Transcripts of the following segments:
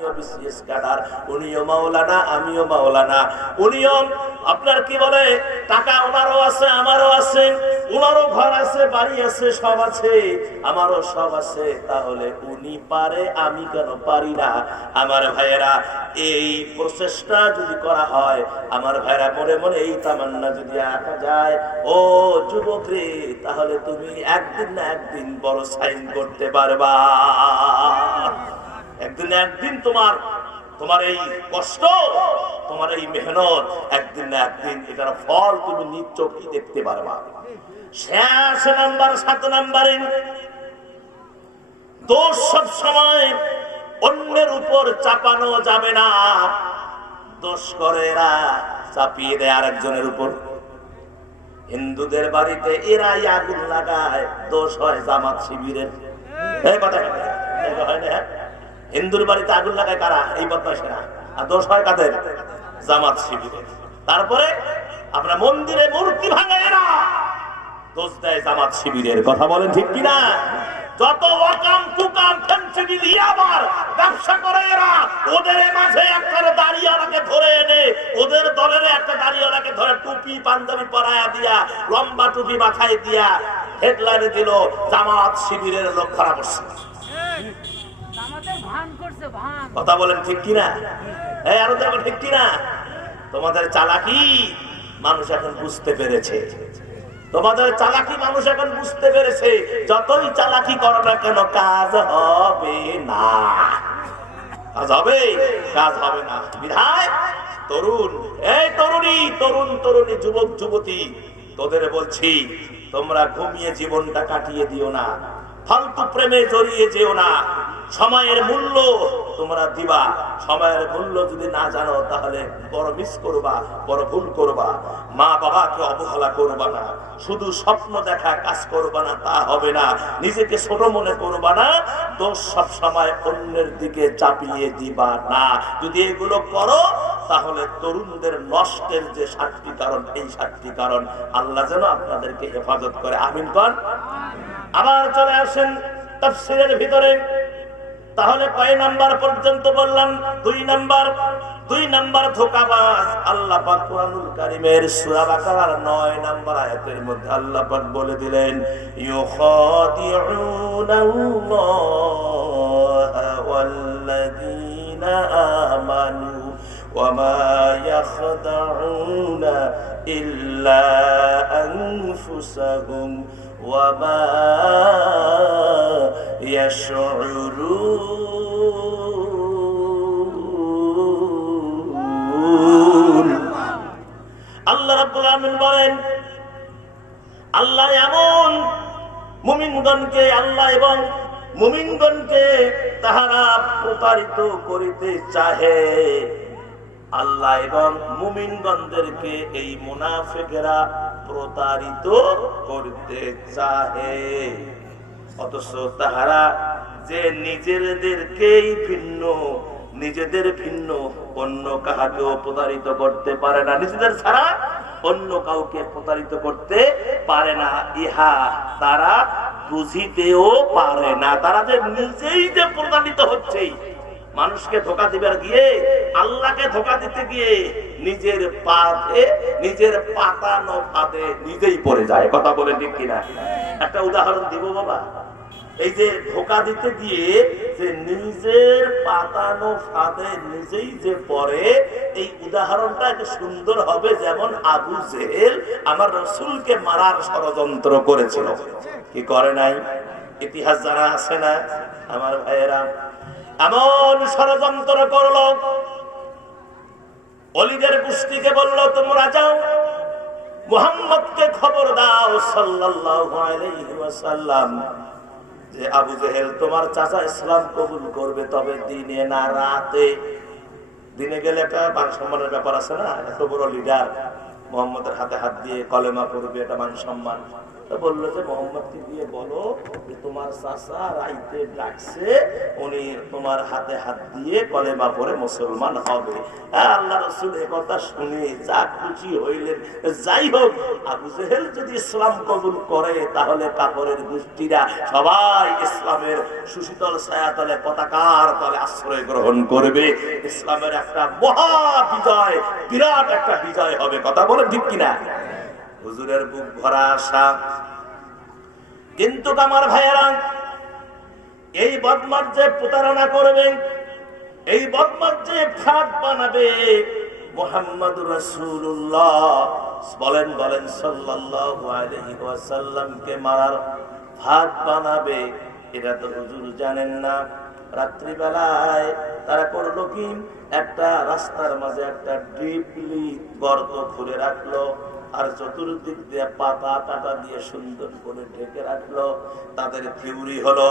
আমিও BCS cadre, উনিও মাওলানা আমিও মাওলানা, উনিও আপনার কি বলে টাকা ওনারও আছে আমারও আছে, উনারও ঘর আছে বাড়ি আছে সব আছে আমারও সব আছে, তাহলে উনি পারে আমি কেন পারি না? আমার ভাইয়েরা এই প্রচেষ্টা যদি করা হয়, আমার ভাইয়েরা মনে মনে এই তামান্না যদি আঁকা যায়, ও যুবক রে, তাহলে তুমি একদিন না একদিন বড় সাইন করতে পারবা। একদিন না একদিন তোমার এই কষ্ট, তোমার এই মেহনত, একদিন না একদিন এটার ফল তুমি নিজ চোখে দেখতে পারবা। শেষ নাম্বার 7 নম্বরে, দোষ সব সময় অন্যের উপর চাপানো যাবে না। দোষ করে এরা চাপিয়ে দেয় আরেকজনের উপর। হিন্দুদের বাড়িতে এরাই আগুন লাগায়, দোষ হয় জামাত শিবিরের। হিন্দুর বাড়িতে আগুন লাগায় কারা? এই বদমাশেরা। আর দোষ হয় কাদের? জামাত শিবিরের। তারপরে আমরা মন্দিরে মূর্তি ভাঙে এরা, দোষ দেয় জামাত শিবিরের। কথা বলেন ঠিক কিনা? যত ওয়াকাম কুকাম ফেন্সিডিল ইয়াবার ব্যবসা করে এরা, ওদের মাঝে একটা দাড়িওয়ালাকে ধরে এনে, ওদের দলের একটা দাড়িওয়ালাকে ধরে টুপি পাঞ্জাবি পরায়া দিয়া, লম্বা টুপি মাথায় দিয়া হেডলাইনে দিল জামাত শিবিরের লোক খারাপ করছে। কথা বলেন ঠিক কিনা? আরো দেখো ঠিক কিনা? তোমাদের চালাকি মানুষ এখন বুঝতে পেরেছে, তোমাদের চালাকি মানুষ এখন বুঝতে পেরেছে। যতই চালাকি করো না কেন, কাজ হবে না, কাজ হবে, কাজ হবে না। বিধায় তরুণ, এই তরুণী, তরুণী, যুবক যুবতী, তোদের বলছি, তোমরা ঘুমিয়ে জীবনটা কাটিয়ে দিও না, ফালতু প্রেমে জড়িয়ে যেও না। সময়ের মূল্য তোমরা দিবা, সময়ের মূল্য যদি না জানো তাহলে বড় মিস করবা, বড় ভুল করবা। মা বাবাকে অবহেলা করবা না, শুধু স্বপ্ন দেখা কাজ করবা না, তা হবে না। নিজেকে ছোট মনে করবা না, দোষ সব সময় অন্যের দিকে চাপিয়ে দিবা না। যদি এগুলো করো তাহলে তরুণদের নষ্টের যে 7টি কারণ, এই 7টি কারণ আল্লাহ যেন আপনাদেরকে হেফাজত করে। আমিন কর। আবার চলে আসেন তাফসীরের ভিতরে। তাহলে কয় নাম্বার পর্যন্ত বললাম? 2 নাম্বার ধোঁকাবাজ। আল্লাহ পাক কুরআনুল কারীমের সূরা বাকারার 9 নাম্বার আয়াতের মধ্যে আল্লাহ পাক বলে দিলেন, ইউখাদিউনাল্লাহা ওয়াল্লাযীনা আমানু ওয়ামা ইয়াখদাউনা ইল্লা আনফুসাহুম ওয়ামা ইয়াশউরুন। আল্লাহ রাব্বুল আলামিন বলেন, আল্লাহ এমন মুমিনগণকে, আল্লাহ এবং মুমিনগণকে তাহারা প্রতারিত করিতে চাহে। আল্লাহ এবং মুমিনগণদেরকে এই মুনাফিকেরা প্রতারিত করতে চাহে, অথচ তাহারা যে নিজেদের ভিন্ন অন্য কাহাকেও প্রতারিত করতে পারে না, নিজেদের ছাড়া অন্য কাউকে প্রতারিত করতে পারে না। ইহা তারা বুঝিতেও পারে না। তারা যে নিজেই যে প্রতারিত হচ্ছে, মানুষকে ধোঁকা দিবার গিয়ে, আল্লাহকে ধোঁকা দিতে গিয়ে নিজের পাতে, নিজের পাতানো ফাঁদে নিজেই পড়ে যায়। কথা বলে ঠিক কিনা? একটা উদাহরণ দিব বাবা। এই যে ধোঁকা দিতে গিয়ে যে নিজের পাতানো ফাঁদে নিজেই যে পড়ে, এই উদাহরণটা একটু সুন্দর হবে। যেমন আবু জেহেল আমার রাসূলকে মারার ষড়যন্ত্র করেছিল, কি করে নাই? ইতিহাস জানা আছে না আমার ভাইয়েরা? এমন ষড়যন্ত্র করলো, অলিদের গোষ্ঠীকে বলল, তোমরা যাও মুহাম্মদকে খবর দাও সাল্লাল্লাহু আলাইহি ওয়াসাল্লাম যে আবু জেহেল তোমার চাচা ইসলাম কবুল করবে, তবে দিনে না রাতে। দিনে গেলে একটা মান সম্মানের ব্যাপার আছে না? এত বড় লিডার মুহাম্মদের হাতে হাত দিয়ে কলেমা করবে, এটা মান সম্মান। বললো যে মোহাম্মদকে দিয়ে বলো যে তোমার চাচা রাইতে ডাকছে, উনি তোমার হাতে হাত দিয়ে কলেমা পড়ে মুসলমান হবে। আল্লাহ রাসূল এই কথা শুনে যা খুশি হইলেন। যাই হোক, আবু জেহেল যদি ইসলাম কবুল করে তাহলে কাফেরের গোষ্ঠীরা সবাই ইসলামের সুশীতল ছায়াতলে পতাকার তলে আশ্রয় গ্রহণ করবে। ইসলামের একটা মহা বিজয়, বিরাট একটা বিজয় হবে। কথা বলে ঠিক কিনা? হুজুরের বুক ভরা আশা। কিন্তু আমার ভাইয়েরা, এই বদমাশ যে প্রতারণা করবে, এই বদমাশ যে ফাঁদ বানাবে, মুহাম্মদুর রাসূলুল্লাহ বলেন সাল্লাল্লাহু আলাইহি ওয়াসাল্লামকে মারার ফাঁদ বানাবে, এটা তো হুজুর জানেন না। রাত্রিবেলায় তারা করলো কি, একটা রাস্তার মাঝে একটা ডিপলি গর্ত খুঁড়ে রাখলো, আর চতুর্দিক দিয়ে পাতা টাটা দিয়ে সুন্দর করে ঢেকে রাখলো। তাদের থিওরি হলো,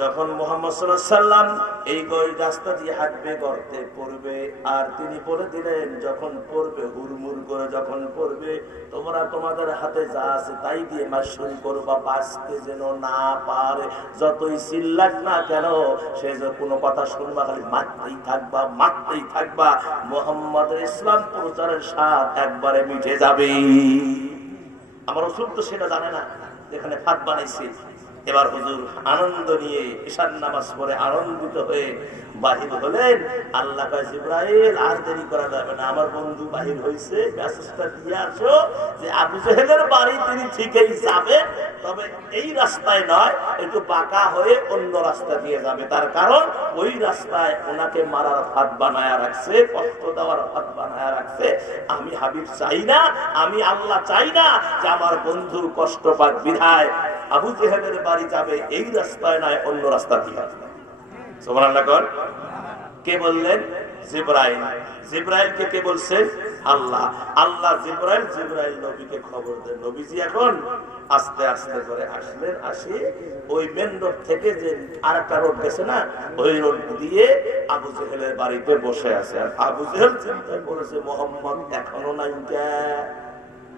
যখন মুহাম্মদ সাল্লাল্লাহু আলাইহি ওয়াসাল্লাম এই রাস্তা দিয়ে হাঁটবে গর্তে পড়বে, আর তিনি বলে দিলেন যখন পড়বে হুড়মুড় করে যখন পড়বে, তোমরা তোমাদের হাতে যা আছে তাই দিয়ে মাশরুম করবা, বাঁচতে যেন না পারে। যতই চিল্লাক না কেন, সে যে কোনো কথা শুনবা খালি মারতেই থাকবা। মুহাম্মদের ইসলাম প্রচারের স্বাদ একবারে মিটে যাবে। আমার রাসূল তো সেটা জানে না, এখানে ফাঁদ বানাইছে। এবার হুজুর আনন্দ নিয়ে ঈশান নামাজ পড়ে আনন্দিত হয়ে বাহির হলেন। আল্লাহ কয়, জিবরাইল আর দেরি করা যাবে না, আমার বন্ধু বাহির হয়েছে, মেসেজটা দিয়ে আসো যে আবু জেহেলের বাড়ি তিনি ঠিকই যাবেন, তবে এই রাস্তায় নয়, একটু বাঁকা হয়ে অন্য রাস্তা দিয়ে যাবে। তার কারণ ওই রাস্তায় ওনাকে মারার ফাঁদ বানায়া রাখছে, কষ্ট দেওয়ার ফাঁদ বানায়া রাখছে। আমি হাবিব চাই না, আমি আল্লাহ চাই না যে আমার বন্ধুর কষ্ট পাক, বিধায় আবু জেহেলের বাড়ি যাবে এই রাস্তায় নয়, অন্য রাস্তা দিয়ে। সুবহানাল্লাহ কর। কে বললেন? জিবরাইল। জিবরাইলকে কে বলছেন? আল্লাহ। আল্লাহ জিবরাইল নবীকে খবর দেন। নবীজি এখন আস্তে আস্তে করে আসলেন, আসি ওই মেন রোড থেকে যে আরেকটা রোড গেছে না, ওই রোড দিয়ে আবু জেহেলের বাড়িতে বসে আছে। আর আবু জেহেল চিন্তা করেছে, মোহাম্মদ এখনো নাই,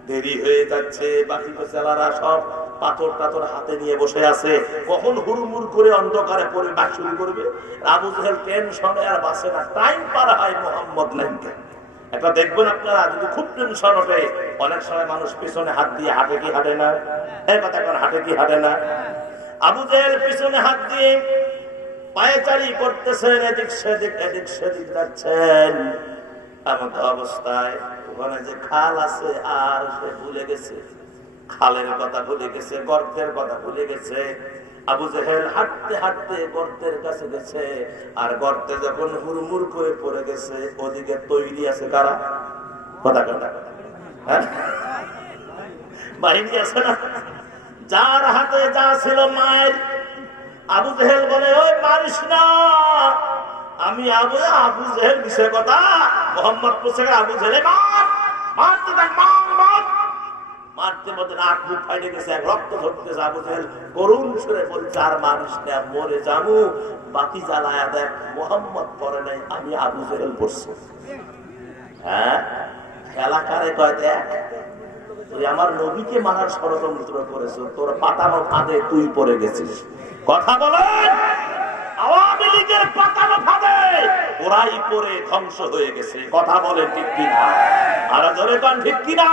দেরি হয়ে যাচ্ছে, বাকি ছেলেরা সব পাথর টাথর হাতে নিয়ে বসে আছে, কখন হুড়মুড় করে অন্ধকারে পড়ে ডাক শুরু করবে। আবু জেহেল টেনশনে আর বাসে না, টাইম পার হয়, মোহাম্মদ নাই। একটা দেখবেন আপনারা, যদি খুব টেনশন ওঠে, অনেক সময় মানুষ পিছনে হাত দিয়ে হাঁটে কি হাঁটে না? এই কথা এখন হাঁটে কি হাঁটে না? আবু জেহেল পিছনে হাত দিয়ে পায়চারি করতেছেন, এদিক সেদিক যাচ্ছেন। এমন অবস্থায় ওখানে যে খাল আছে আর সে ভুলে গেছে, খালের কথা ভুলে গেছে, গর্তের কথা ভুলে গেছে। আবু জেহেল হাঁটতে হাঁটতে গর্তের কাছে গেছে, আর গর্তে যখন হুড়মুড় করে পড়ে গেছে, ওদিকে তৈরি আছে কারা? কথা হ্যাঁ, বাহিনী আছে না, যার হাতে যা ছিল মায়ের। আবু জেহেল বলে, ওই মারিস না, আমি আবু জেহেল বিষয় কথা মোহাম্মদ পুছে আবু জেহেল মারতে থাক, মারতে মধ্যে নাক মুখ ফাইটে গেছে, রক্ত ঝরতেছে। আবু জেহেল করুণ সুরে বলছে, আর মানুষ না, মরে জানু, বাতি জ্বালায়া দেখ, মোহাম্মদ পরে নাই, আমি আবু জেহেল পড়ছি। হ্যাঁ, খেলা কারে কয়, দেখ তুই আমার নবীকে মারার ষড়যন্ত্র করেছ, তোর পাতানো ফাঁদে তুই পড়ে গেছিস। কথা বলেন, আওয়ামী লীগের পাতানো ফাঁদে ওরাই পড়ে ধ্বংস হয়ে গেছে। কথা বলেন ঠিক কিনা? আর ধরে কান ঠিক কিনা?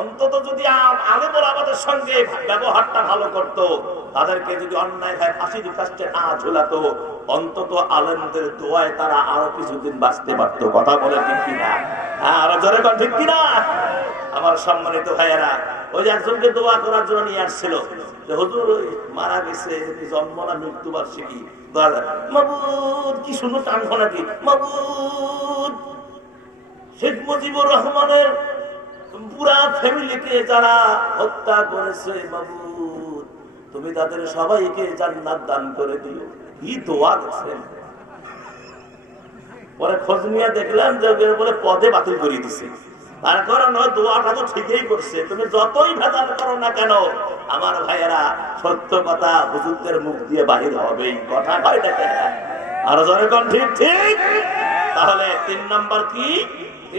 অন্তত যদি আলেমরা আমাদের সঙ্গে ব্যবহারটা ভালো করত, তাদেরকে যদি অন্যায় ভাই ফাঁসির কাছে না ঝুলাতো, অন্তত আলেমদের দোয়ায় তারা আরো কিছুদিন বাঁচতে পারতো। কথা বলে ঠিক কিনা? আর জোরে কান ঠিক কিনা? আমার সম্মানিত ভাইয়েরা, ওই একজনকে দোয়া করার জন্য নিয়ে আসছিল, হুজুর মারা গেছে, জন্ম না মৃত্যু বার্ষিকী, মাবুদ কি সুন্দর টানবো নাকি, মাবুদ শেখ মুজিবুর রহমানের পুরা ফ্যামিলিকে যারা হত্যা করেছে, মাবুদ তুমি তাদের সবাইকে জান্নাত দান করে দিও। কি দোয়া করছেন। পরে খোঁজ নিয়ে দেখলাম যে বলে পদে বাতিল করে দিছে। তার কারণ দোয়াটা তো ঠিকই করছে, তুমি যতই ভেজাল করো না কেন, আমার ভাইয়েরা সত্য কথা হুজুরদের মুখ দিয়ে বাহির হবেই। কথা হয় না কেন? আর জনগণ ঠিক ঠিক। তাহলে 3 নাম্বার কি?